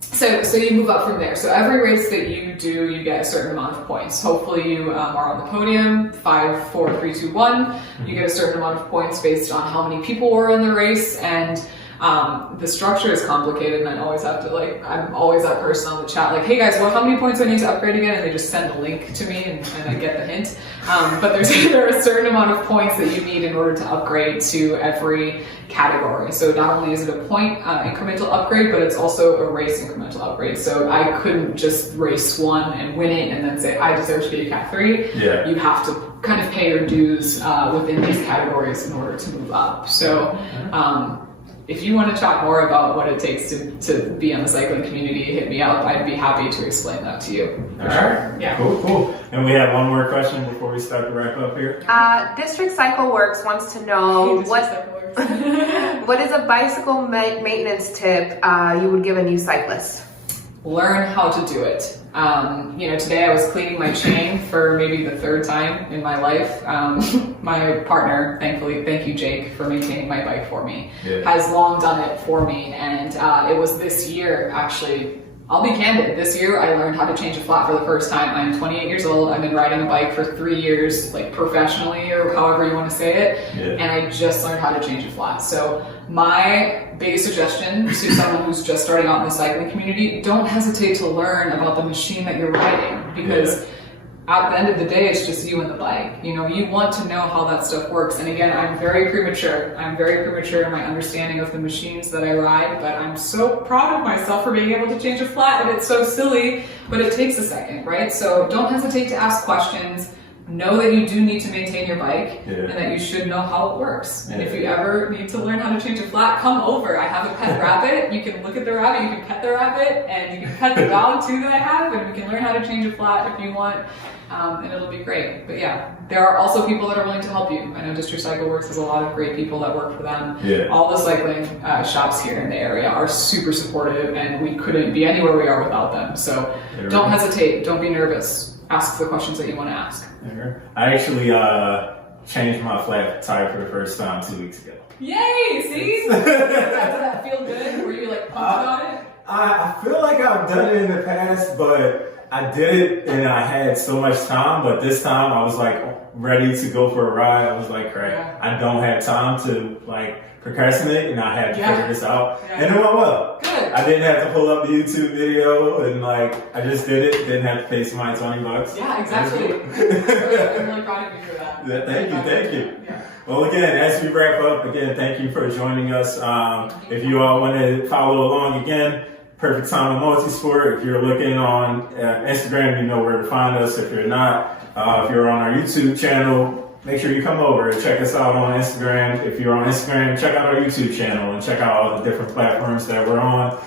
So you move up from there. So every race that you do, you get a certain amount of points. Hopefully you are on the podium, 5, 4, 3, 2, 1. You get a certain amount of points based on how many people were in the race, and the structure is complicated, and I always have to I'm always that person on the chat, like, hey guys, well, how many points do I need to upgrade again? And they just send a link to me, and I get the hint. But there are a certain amount of points that you need in order to upgrade to every category. So not only is it a point incremental upgrade, but it's also a race incremental upgrade. So I couldn't just race one and win it and then say, I deserve to be a Cat 3. Yeah. You have to kind of pay your dues within these categories in order to move up. So if you want to chat more about what it takes to be on the cycling community, hit me up. I'd be happy to explain that to you. All right. Yeah. Cool. And we have one more question before we start to wrap up here. District Cycle Works wants to know what is a bicycle maintenance tip you would give a new cyclist? Learn how to do it. Today I was cleaning my chain for maybe the 3rd time in my life. My partner, thankfully, thank you, Jake, for maintaining my bike for me, has long done it for me. And it was this year, actually, I'll be candid, this year I learned how to change a flat for the first time. I'm 28 years old. I've been riding a bike for 3 years, like professionally or however you want to say it. And I just learned how to change a flat. So my biggest suggestion to someone who's just starting out in the cycling community, don't hesitate to learn about the machine that you're riding, because at the end of the day, it's just you and the bike. You know, you want to know how that stuff works. And again, I'm very premature. I'm very premature in my understanding of the machines that I ride, but I'm so proud of myself for being able to change a flat, and it's so silly, but it takes a second, right? So don't hesitate to ask questions. Know that you do need to maintain your bike, and that you should know how it works. And if you ever need to learn how to change a flat, come over. I have a pet rabbit. You can look at the rabbit, you can pet the rabbit, and you can pet the dog too that I have, and we can learn how to change a flat if you want, and it'll be great. But yeah, there are also people that are willing to help you. I know District Cycle Works has a lot of great people that work for them. All the cycling shops here in the area are super supportive, and we couldn't be anywhere we are without them. So don't hesitate, don't be nervous. Ask the questions that you want to ask. I actually changed my flat tire for the first time 2 weeks ago. Yay! See? Did that feel good? Were you like pumped about it? I feel like I've done it in the past, but I did it and I had so much time. But this time I was like ready to go for a ride. I was like, crap, I don't have time to like procrastinate, and I had to figure this out. And it went well. Good. I didn't have to pull up the YouTube video, and like I just did it. Didn't have to pay somebody $20. Yeah, exactly. I'm really proud of you for that. Thank you. Yeah. Well, again, as we wrap up, again, thank you for joining us. If you all want to follow along again, Perfect Time on Multisport. If you're looking on Instagram, you know where to find us. If you're not, if you're on our YouTube channel, make sure you come over and check us out on Instagram. If you're on Instagram, check out our YouTube channel and check out all the different platforms that we're on.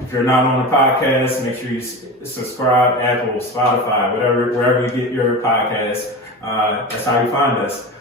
If you're not on the podcast, make sure you subscribe, Apple, Spotify, wherever you get your podcasts. That's how you find us.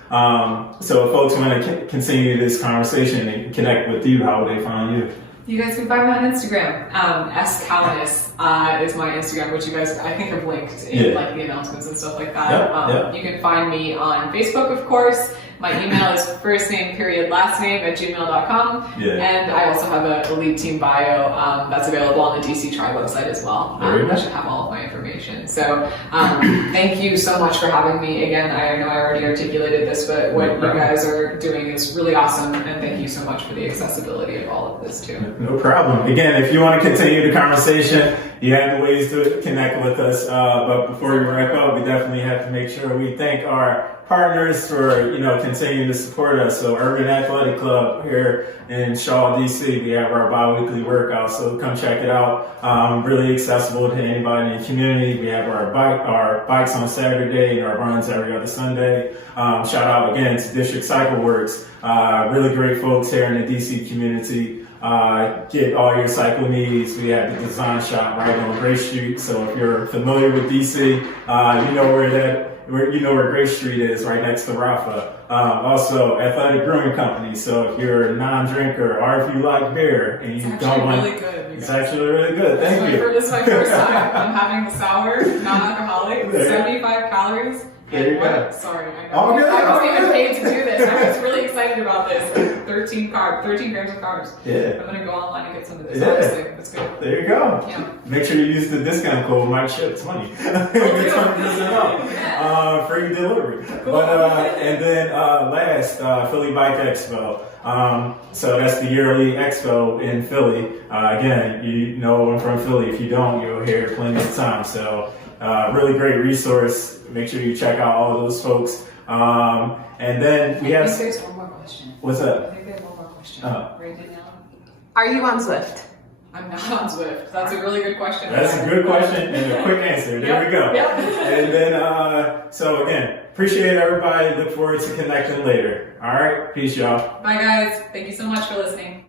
So if folks want to continue this conversation and connect with you, how would they find you? You guys can find me on Instagram. Kaounas is my Instagram, which you guys I think have linked in like the announcements and stuff like that. You can find me on Facebook, of course. My email is first name period last name @gmail.com. And I also have a Elite Team bio that's available on the DC Tri website as well. I should have all of my information. So thank you so much for having me again. I know I already articulated this, but what you guys are doing is really awesome, and thank you so much for the accessibility of all of this too. No problem. Again, if you want to continue the conversation, you have the ways to connect with us. But before we wrap up, we definitely have to make sure we thank our partners for continuing to support us. So Urban Athletic Club here in Shaw, DC, we have our bi-weekly workouts, so come check it out. Really accessible to anybody in the community. We have our bikes on Saturday and our runs every other Sunday. Shout out again to District Cycle Works. Really great folks here in the DC community. Get all your cycle needs. We have the design shop right on Gray Street. So if you're familiar with DC, you know where Gray Street is, right next to Rafa. Also, Athletic Brewing Company. So if you're a non-drinker or if you like beer and you don't want, really good. It's actually really good. Thank you. This is my first time. I'm having the sour, non-alcoholic, 75 calories. There you go. Sorry, I know. Oh, good. I wasn't even paid to do this. I was really excited about this. 13 grams of carbs. I'm gonna go online and get some of this. Honestly, it's good. There you go. Make sure you use the discount code Mike Ship 20. Get 20% off. Free delivery. Cool. But and then last, Philly Bike Expo. So that's the yearly expo in Philly. Again, you know I'm from Philly. If you don't, you'll hear plenty of time. So really great resource. Make sure you check out all of those folks. And then we have. I think there's one more question. What's up? I think there's one more question. Right now. Are you on Zwift? I'm not on Zwift. That's a really good question. That's a good question and a quick answer. There we go. And then, so again, appreciate everybody. Look forward to connecting later. All right. Peace, y'all. Bye, guys. Thank you so much for listening.